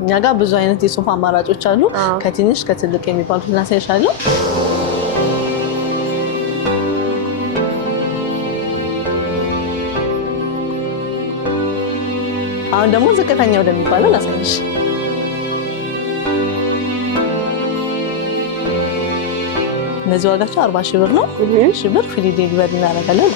እኛ ጋር ብዙ አይነት የሶፋ አማራጮች አሉ። ከትንሽ ከትልቅ የሚባሉት እናሳይሻለሁ። አሁን ደግሞ ዝቅተኛ ወደሚባለው ላሳይሽ። እነዚህ ዋጋቸው 40 ሺህ ብር ነው። 40 ሺህ ብር ፍሪ ዴሊቨሪ እናደርጋለን።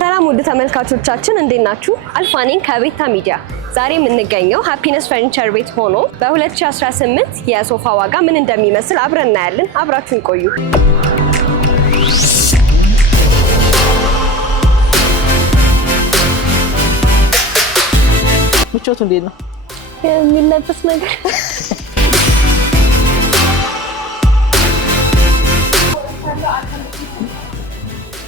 ሰላም ውድ ተመልካቾቻችን እንዴት ናችሁ? አልፋ ነኝ ከቤታ ሚዲያ። ዛሬ የምንገኘው ሃፒነስ ፈርኒቸር ቤት ሆኖ በ2018 የሶፋ ዋጋ ምን እንደሚመስል አብረን እናያለን። አብራችሁን ቆዩ። ምቾቱ እንዴት ነው? የሚለበስ ነገር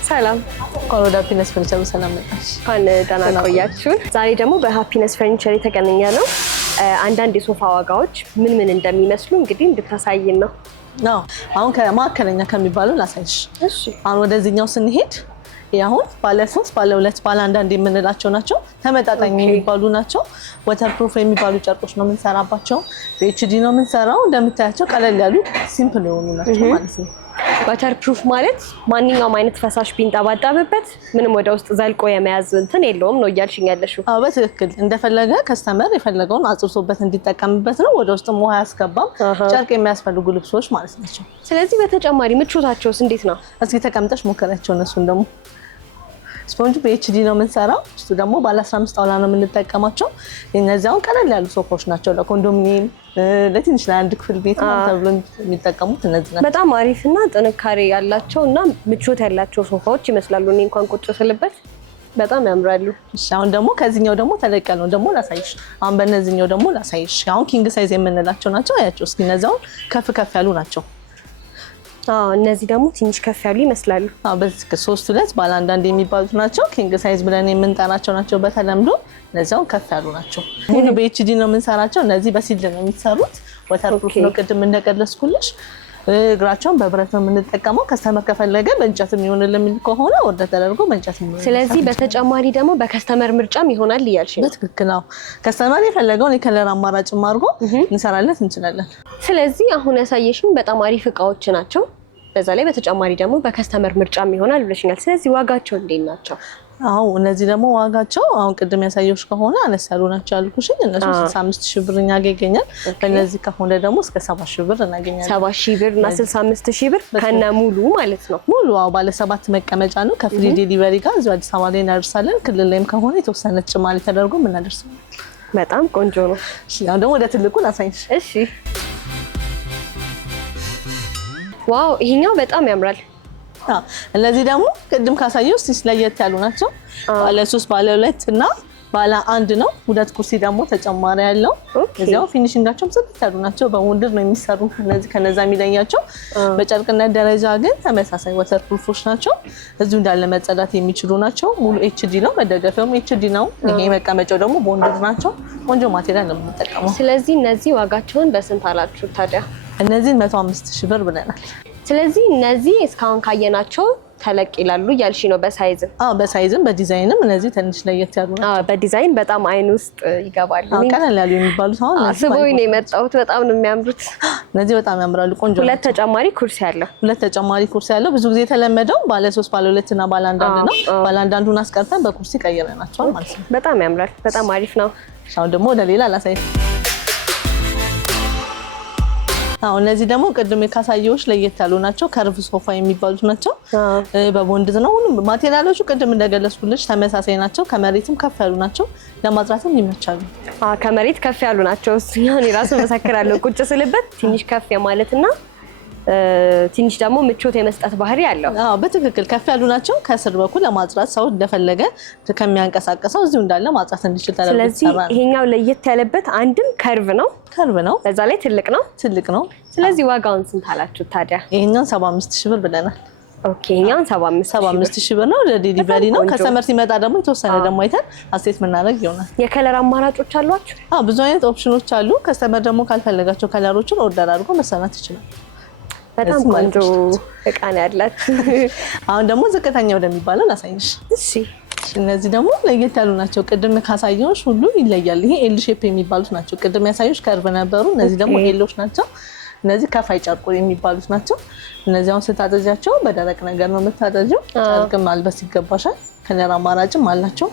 ሰላም እንኳን ወደ ሃፒነስ ፈርኒቸር ሰላም መጣሽ። እንኳን ደህና ቆያችሁን። ዛሬ ደግሞ በሃፒነስ ፈርኒቸር የተገናኘ ነው። አንዳንድ የሶፋ ዋጋዎች ምን ምን እንደሚመስሉ እንግዲህ እንድታሳይን ነው። አሁን ከማዕከለኛ ከሚባለው ላሳይሽ። እሺ አሁን ወደዚህኛው ስንሄድ ያሁን ባለ 3 ባለ 2 ባለ 1 የምንላቸው ናቸው። ተመጣጣኝ የሚባሉ ናቸው። ወተር ፕሩፍ የሚባሉ ጨርቆች ነው የምንሰራባቸው። በኤችዲ ነው የምንሰራው። እንደምታያቸው ቀለል ያሉ ሲምፕል የሆኑ ናቸው ማለት ነው። ወተር ፕሩፍ ማለት ማንኛውም አይነት ፈሳሽ ቢንጠባጠብበት ምንም ወደ ውስጥ ዘልቆ የመያዝ እንትን የለውም ነው እያልሽኝ ያለሽው? አዎ በትክክል እንደፈለገ ከስተመር የፈለገውን አጽርሶበት እንዲጠቀምበት ነው። ወደ ውስጥም ውሃ ያስገባም ጨርቅ የሚያስፈልጉ ልብሶች ማለት ናቸው። ስለዚህ በተጨማሪ ምቾታቸውስ እንዴት ነው? እስኪ ተቀምጠሽ ሞከራቸው። እነሱን ደግሞ ስፖንጅ በኤችዲ ነው የምንሰራው። እሱ ደግሞ ባለ 15 ጣውላ ነው የምንጠቀማቸው። እነዚያው ቀለል ያሉ ሶፋዎች ናቸው። ለኮንዶሚኒየም ለትንሽ ለአንድ ክፍል ቤት ማለት ተብሎ የሚጠቀሙት እነዚህ ናቸው። በጣም አሪፍና ጥንካሬ ያላቸው እና ምቾት ያላቸው ሶፋዎች ይመስላሉ። እኔ እንኳን ቁጭ ስልበት በጣም ያምራሉ። እሺ አሁን ደግሞ ከዚህኛው ደግሞ ተለቅ ያለው ደግሞ ላሳይሽ። አሁን በእነዚህኛው ደግሞ ላሳይሽ። አሁን ኪንግ ሳይዝ የምንላቸው ናቸው። አያቸው እስኪ እነዚያው ከፍ ያሉ ናቸው። እነዚህ ደግሞ ትንሽ ከፍ ያሉ ይመስላሉ። በዚህ 3-2 ባለ 1 የሚባሉት ናቸው። ኪንግ ሳይዝ ብለን የምንጠራቸው ናቸው በተለምዶ። እነዚያው ከፍ ያሉ ናቸው። ሙሉ በኤችዲ ነው የምንሰራቸው። እነዚህ በሲል ነው የሚሰሩት። ወተር ፕሩፍ ነው ቅድም እንደቀለስኩልሽ። እግራቸውን በብረት ነው የምንጠቀመው። ከስተመር ከፈለገ በእንጨት የሚሆንልን ከሆነ ወደ ተደርጎ በእንጨት የሚሆን። ስለዚህ በተጨማሪ ደግሞ በከስተመር ምርጫም ይሆናል እያልሽ ነው? በትክክል ነው። ከስተመር የፈለገውን የከለር አማራጭም አድርጎ እንሰራለት እንችላለን። ስለዚህ አሁን ያሳየሽኝ በጣም አሪፍ እቃዎች ናቸው። በዛ ላይ በተጨማሪ ደግሞ በከስተመር ምርጫም ይሆናል ብለሽኛል። ስለዚህ ዋጋቸው እንዴት ናቸው? አዎ እነዚህ ደግሞ ዋጋቸው አሁን ቅድም ያሳየሁሽ ከሆነ አነስ ያሉ ናቸው ያልኩሽ። እነሱ 65 ሺህ ብር እኛ ጋር ይገኛል። በእነዚህ ከሆነ ደግሞ እስከ 70 ሺህ ብር እናገኛለን። 70 ሺህ ብር እና 65 ሺህ ብር ከነ ሙሉ ማለት ነው። ሙሉ ባለ 7 መቀመጫ ነው። ከፍሪ ዴሊቨሪ ጋር እዚሁ አዲስ አበባ ላይ እናደርሳለን። ክልል ላይም ከሆነ የተወሰነ ጭማሪ ተደርጎ እናደርሳለን። በጣም ቆንጆ ነው። አሁን ደግሞ ወደ ትልቁ ላሳይሽ። እሺ ዋው ይሄኛው በጣም ያምራል። እነዚህ ደግሞ ቅድም ካሳየው ለየት ያሉ ናቸው። ባለ 3 ባለ 2 እና ባለ 1 ነው። 2 ኩርሲ ደግሞ ተጨማሪ ያለው። እዚያው ፊኒሺንጋቸውም ጽድት ያሉ ናቸው። በወንድር ነው የሚሰሩ። እነዚህ ከነዛ የሚለያቸው በጨርቅነት ደረጃ ግን ተመሳሳይ ወተር ፕሩፎች ናቸው። እዚሁ እንዳለ መጸዳት የሚችሉ ናቸው። ሙሉ ኤችዲ ነው። መደገፊያውም ኤችዲ ነው። ይሄ መቀመጫው ደግሞ በወንድር ናቸው። ቆንጆ ማቴሪያል ነው የምንጠቀመው። ስለዚህ እነዚህ ዋጋቸውን በስንት አላችሁ ታዲያ? እነዚህን 105 ሺህ ብር ብለናል። ስለዚህ እነዚህ እስካሁን ካየናቸው ተለቅ ይላሉ እያልሽ ነው? በሳይዝም? በሳይዝም በዲዛይንም እነዚህ ትንሽ ለየት ያሉ ናቸው። በዲዛይን በጣም አይን ውስጥ ይገባሉ። ቀለል ያሉ የሚባሉት አሁን አስቦኝ ነው የመጣሁት። በጣም ነው የሚያምሩት። እነዚህ በጣም ያምራሉ። ቆንጆ ነው። 2 ተጨማሪ ኩርሲ አለው። 2 ተጨማሪ ኩርሲ አለው። ብዙ ጊዜ የተለመደው ባለ 3 ባለ 2 እና ባለ 1 ነው። ባለ 1ን አስቀርተን በኩርሲ ቀይረናቸዋል ማለት ነው። በጣም ያምራል። በጣም አሪፍ ነው። አሁን ደግሞ ወደ ሌላ ላሳይሽ። እነዚህ ደግሞ ቅድም ካሳየሁሽ ለየት ያሉ ናቸው። ከርቭ ሶፋ የሚባሉት ናቸው። በቦንድዝ ነው። ሁሉም ማቴሪያሎቹ ቅድም እንደገለጽኩልሽ ተመሳሳይ ናቸው። ከመሬትም ከፍ ያሉ ናቸው። ለማጽዳትም ይመቻሉ። ከመሬት ከፍ ያሉ ናቸው። እሱኛውን ራሱ መሰክራለሁ። ቁጭ ስልበት ትንሽ ከፍ የማለትና ትንሽ ደግሞ ምቾት የመስጠት ባህሪ ያለው። በትክክል ከፍ ያሉ ናቸው። ከስር በኩል ለማጽዳት ሰው እንደፈለገ ከሚያንቀሳቀሰው እዚሁ እንዳለ ማጽዳት እንዲችል ተደርጎ ይሰራል። ስለዚህ ይሄኛው ለየት ያለበት አንድም ከርቭ ነው። በዛ ላይ ትልቅ ነው። ስለዚህ ዋጋውን ስንት አላችሁ ታዲያ? ይሄኛውን 75 ሺህ ብር ብለናል። ኦኬ ይሄኛውን 75 ሺህ ብር ነው። ለዲሊቨሪ ነው። ከሰመር ሲመጣ ደግሞ የተወሰነ ደግሞ አይተን አስቴት መናደርግ ይሆናል። የከለር አማራጮች አሏችሁ? ብዙ አይነት ኦፕሽኖች አሉ። ከሰመር ደግሞ ካልፈለጋቸው ከለሮችን ኦርደር አድርጎ መሰራት ይችላል። በጣም ቆንጆ እቃ ነው ያላት። አሁን ደግሞ ዝቅተኛ ወደሚባለው ላሳይሽ። እሺ እነዚህ ደግሞ ለየት ያሉ ናቸው። ቅድም ካሳየሁሽ ሁሉ ይለያል። ይሄ ኤል ሼፕ የሚባሉት ናቸው። ቅድም ያሳየሁሽ ከርቭ ነበሩ። እነዚህ ደግሞ ኤሎች ናቸው። እነዚህ ከፋይ ጨርቆ የሚባሉት ናቸው። እነዚህ አሁን ስታጠጃቸው በደረቅ ነገር ነው የምታጠጂው። ጨርቅ ማልበስ ይገባሻል። ከለር አማራጭም አላቸው።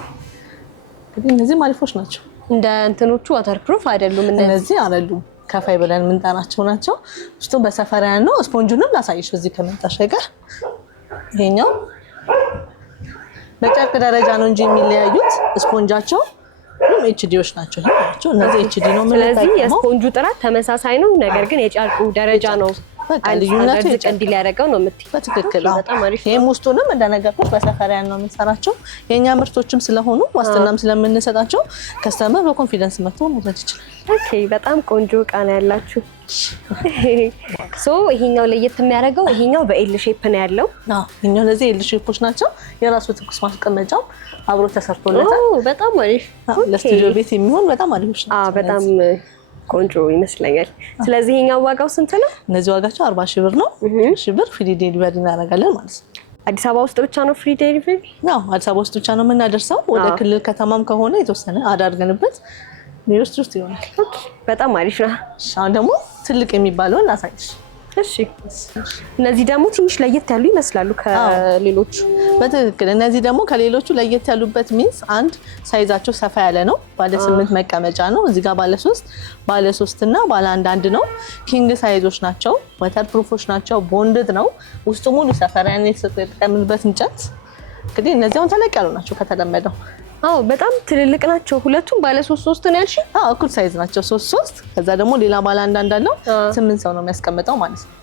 እንግዲህ እነዚህ አሪፎች ናቸው። እንደ እንትኖቹ ዋተር ፕሩፍ አይደሉም። እነዚህ አይደሉም፣ ከፋይ ብለን የምንጠራቸው ናቸው። ውስጡ በሰፈሪያን ነው። ስፖንጁንም ላሳይሽ እዚህ ከመጣሽ ጋር። ይሄኛው በጨርቅ ደረጃ ነው እንጂ የሚለያዩት ስፖንጃቸው ኤችዲዎች ናቸው። ይሄ እነዚህ ኤችዲ ነው። ስለዚህ የስፖንጁ ጥራት ተመሳሳይ ነው፣ ነገር ግን የጨርቁ ደረጃ ነው ልዩነቱ እንዲህ ሊያደርገው ነው የምትይው። በትክክል ይሄም ውስጡንም እንደነገርኩት በሰፈሪያን ነው የምንሰራቸው። የእኛ ምርቶችም ስለሆኑ ዋስትናም ስለምንሰጣቸው ከስተመር በኮንፊደንስ መጥቶ መውሰድ ይችላል። ኦኬ፣ በጣም ቆንጆ እቃ ነው ያላችሁ። ይሄኛው ለየት የሚያደርገው ይሄኛው በኤል ሼፕ ነው ያለው። ይሄኛው ለዚህ ኤል ሼፖች ናቸው። የራሱ ትኩስ ማስቀመጫው አብሮ ተሰርቶለታል። በጣም አሪፍ፣ ለስቱዲዮ ቤት የሚሆን በጣም አሪፍ ነው። በጣም ቆንጆ ይመስለኛል። ስለዚህ ይሄኛው ዋጋው ስንት ነው? እነዚህ ዋጋቸው 40 ሺህ ብር ነው። 40 ሺህ ብር ፍሪ ዴሊቨሪ እናደርጋለን ማለት ነው። አዲስ አበባ ውስጥ ብቻ ነው ፍሪ ዴሊቨሪ? አዲስ አበባ ውስጥ ብቻ ነው የምናደርሰው። ወደ ክልል ከተማም ከሆነ የተወሰነ አዳርገንበት ኒውስ ውስጥ ይሆናል። በጣም አሪፍ ነው። አሁን ደግሞ ትልቅ የሚባለውን ላሳይሽ። እሺ፣ እነዚህ ደግሞ ትንሽ ለየት ያሉ ይመስላሉ ከሌሎቹ። በትክክል እነዚህ ደግሞ ከሌሎቹ ለየት ያሉበት ሚንስ አንድ ሳይዛቸው ሰፋ ያለ ነው። ባለ 8 መቀመጫ ነው። እዚህ ጋር ባለ 3 እና ባለ 1 ነው። ኪንግ ሳይዞች ናቸው። ወተር ፕሩፎች ናቸው። ቦንድድ ነው። ውስጡ ሙሉ ሰፈሪያን የተጠቀምንበት እንጨት። እንግዲህ እነዚህ አሁን ተለቅ ያሉ ናቸው ከተለመደው። በጣም ትልልቅ ናቸው። ሁለቱም ባለ 3 ነው ያልሽ? እኩል ሳይዝ ናቸው። 3 ከዛ ደግሞ ሌላ ባለ 1 አለው። 8 ሰው ነው የሚያስቀምጠው ማለት ነው።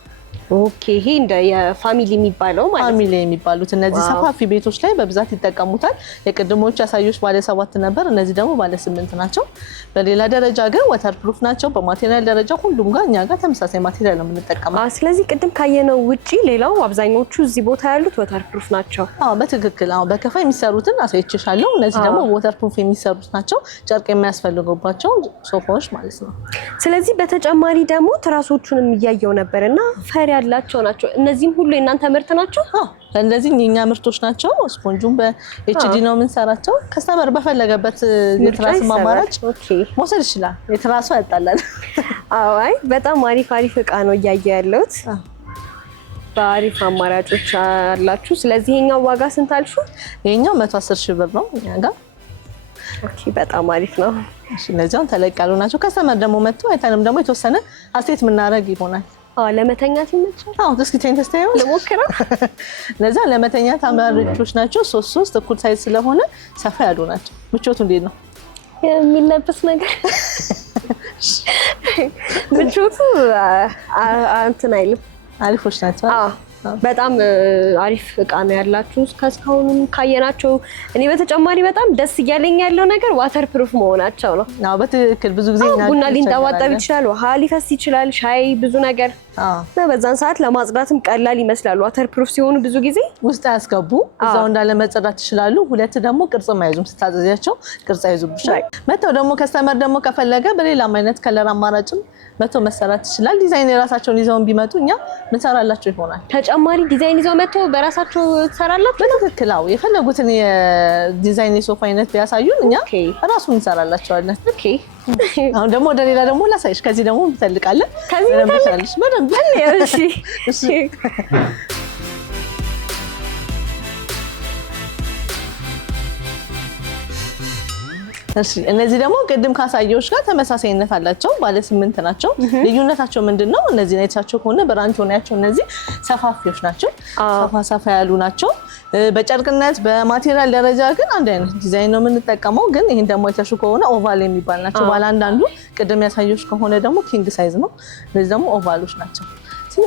ኦኬ፣ ይሄ እንደ የፋሚሊ የሚባለው ማለት ነው። ፋሚሊ የሚባሉት እነዚህ ሰፋፊ ቤቶች ላይ በብዛት ይጠቀሙታል። የቅድሞቹ ያሳዩሽ ባለ 7 ነበር። እነዚህ ደግሞ ባለ 8 ናቸው። በሌላ ደረጃ ግን ወተር ፕሩፍ ናቸው። በማቴሪያል ደረጃ ሁሉም ጋር እኛ ጋር ተመሳሳይ ማቴሪያል ነው የምንጠቀመው። ስለዚህ ቅድም ካየነው ውጪ ሌላው አብዛኞቹ እዚህ ቦታ ያሉት ወተር ፕሩፍ ናቸው። በትክክል በከፋ የሚሰሩትን አሳይቼሻለሁ። እነዚህ ደግሞ ወተር ፕሩፍ የሚሰሩት ናቸው። ጨርቅ የሚያስፈልገባቸው ሶፋዎች ማለት ነው። ስለዚህ በተጨማሪ ደግሞ ትራሶቹንም እያየው ነበርና ፈሪ ያላቸው ናቸው። እነዚህም ሁሉ የእናንተ ምርት ናቸው? እነዚህ የኛ ምርቶች ናቸው። ስፖንጁን በኤችዲ ነው የምንሰራቸው። ከስተመር በፈለገበት የትራስ አማራጭ መውሰድ ይችላል። የትራሱ ያጣላል። አይ በጣም አሪፍ እቃ ነው እያየ ያለሁት። በአሪፍ አማራጮች አላችሁ። ስለዚህ ይሄኛው ዋጋ ስንት አልሹ? ይሄኛው 110 ሺህ ብር ነው እኛ ጋር። ኦኬ፣ በጣም አሪፍ ነው። እነዚያውን ተለቅ ያሉ ናቸው። ከስተመር ደግሞ መጥቶ አይተንም ደግሞ የተወሰነ አስቴት የምናደርግ ይሆናል። ለመተኛት ይመቻል። እስኪ ተንተስተው ለሞክረው። ለዛ ለመተኛት አማራጮች ናቸው። 3 እኩል ሳይዝ ስለሆነ ሰፋ ያሉ ናቸው። ምቾቱ እንዴት ነው? የሚለበስ ነገር ምቾቱ እንትን አይልም። አሪፎች ናቸው። በጣም አሪፍ እቃ ነው ያላችሁ። እስካሁንም ካየናቸው እኔ በተጨማሪ በጣም ደስ እያለኝ ያለው ነገር ዋተር ፕሩፍ መሆናቸው ነው። በትክክል ብዙ ጊዜ ቡና ሊንጠባጠብ ይችላል፣ ውሃ ሊፈስ ይችላል፣ ሻይ ብዙ ነገር በዛን ሰዓት ለማጽዳትም ቀላል ይመስላሉ። ዋተር ፕሩፍ ሲሆኑ ብዙ ጊዜ ውስጥ ያስገቡ እዛው እንዳለ መጸዳት ይችላሉ። ሁለት ደግሞ ቅርጽ ማይዙም ስታዘዚያቸው ቅርጽ አይዙብሻል። መተው ደግሞ ከስተመር ደግሞ ከፈለገ በሌላም አይነት ከለር አማራጭም መተው መሰራት ይችላል። ዲዛይን የራሳቸውን ይዘውን ቢመጡ እኛ ምን ሰራላቸው ይሆናል። ተጨማሪ ዲዛይን ይዘው መተው በራሳቸው ትሰራላችሁ? በትክክል የፈለጉትን የዲዛይን የሶፋ አይነት ቢያሳዩን እኛ ራሱን እንሰራላቸዋለን። ኦኬ፣ አሁን ደግሞ ወደ ሌላ ደግሞ ላሳይሽ። ከዚህ ደግሞ እንፈልጋለን። ከዚህ እንፈልጋለን በደንብ እሺ። እነዚህ ደግሞ ቅድም ካሳየዎች ጋር ተመሳሳይነት አላቸው። ባለ 8 ናቸው። ልዩነታቸው ምንድነው? እነዚህ አይነታቸው ከሆነ ብራንች ሆነያቸው እነዚህ ሰፋፊዎች ናቸው። ሰፋ ያሉ ናቸው። በጨርቅነት በማቴሪያል ደረጃ ግን አንድ አይነት ዲዛይን ነው የምንጠቀመው። ግን ይሄን ደግሞ አይተሹ ከሆነ ኦቫል የሚባል ናቸው። ባለ አንዳንዱ ቅድም ያሳየዎች ከሆነ ደግሞ ኪንግ ሳይዝ ነው። እነዚህ ደግሞ ኦቫሎች ናቸው።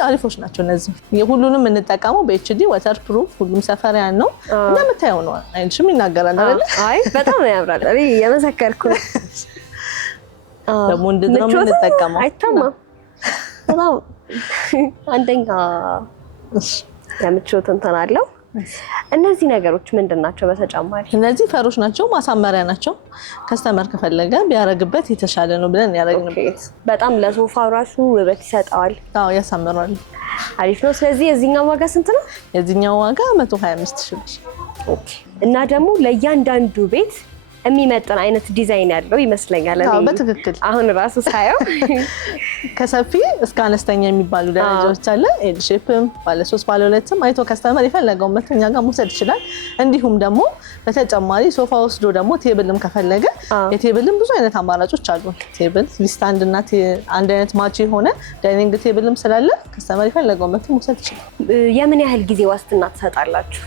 አሪፎች ናቸው። እነዚህ የሁሉንም የምንጠቀመው በኤችዲ ወተር ፕሩፍ ሁሉም ሰፈሪያን ነው። እንደምታየው ነው። አይንሽም ይናገራል አይደል? አይ በጣም ያምራል። እኔ የመሰከርኩ ደግሞ እንደዚህ ነው የምንጠቀመው። አይታማም። በጣም አንደኛ የምቾት እንትን አለው። እነዚህ ነገሮች ምንድን ናቸው? በተጨማሪ እነዚህ ፈሮች ናቸው፣ ማሳመሪያ ናቸው። ከስተመር ከፈለገ ቢያረግበት የተሻለ ነው ብለን ያረግንበት። በጣም ለሶፋው ራሱ ውበት ይሰጠዋል። ያሳምራል። አሪፍ ነው። ስለዚህ የዚህኛው ዋጋ ስንት ነው? የዚህኛው ዋጋ 125 ሺህ ብር። ኦኬ እና ደግሞ ለእያንዳንዱ ቤት የሚመጥን አይነት ዲዛይን ያለው ይመስለኛል። አዎ በትክክል አሁን ራሱ ሳየው ከሰፊ እስከ አነስተኛ የሚባሉ ደረጃዎች አለ። ኤል ሼፕም ባለ 3 ባለ 2ም አይቶ ከስተመር የፈለገው መተኛ ጋር መውሰድ ይችላል። እንዲሁም ደግሞ በተጨማሪ ሶፋ ወስዶ ደግሞ ቴብልም ከፈለገ የቴብልም ብዙ አይነት አማራጮች አሉ። ቴብል ስታንድ እና አንድ አይነት ማች የሆነ ዳይኒንግ ቴብልም ስላለ ከስተመር የፈለገው መተው መውሰድ ይችላል። የምን ያህል ጊዜ ዋስትና ትሰጣላችሁ?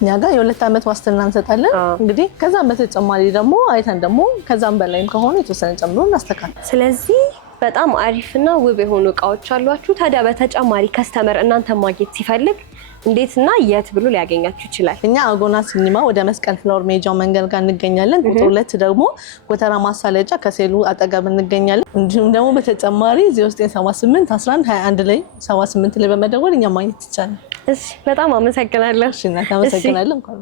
እኛ ጋር የ2 ዓመት ዋስትና እንሰጣለን። እንግዲህ ከዛም በተጨማሪ ደግሞ አይተን ደግሞ ከዛም በላይም ከሆነ የተወሰነ ጨምሮ እናስተካክል። ስለዚህ በጣም አሪፍና ውብ የሆኑ እቃዎች አሏችሁ። ታዲያ በተጨማሪ ከስተመር እናንተ ማግኘት ሲፈልግ እንዴትና የት ብሎ ሊያገኛችሁ ይችላል? እኛ አጎና ሲኒማ ወደ መስቀል ፍላወር ሜጃው መንገድ ጋር እንገኛለን። ቁጥር 2 ደግሞ ጎተራ ማሳለጫ ከሴሉ አጠገብ እንገኛለን። እንዲሁም ደግሞ በተጨማሪ 0978 11 21 ላይ 78 ላይ በመደወል እኛ ማግኘት ይቻላል። እሺ በጣም አመሰግናለሁ። እሺ እና ተመሰግናለሁ። እንኳን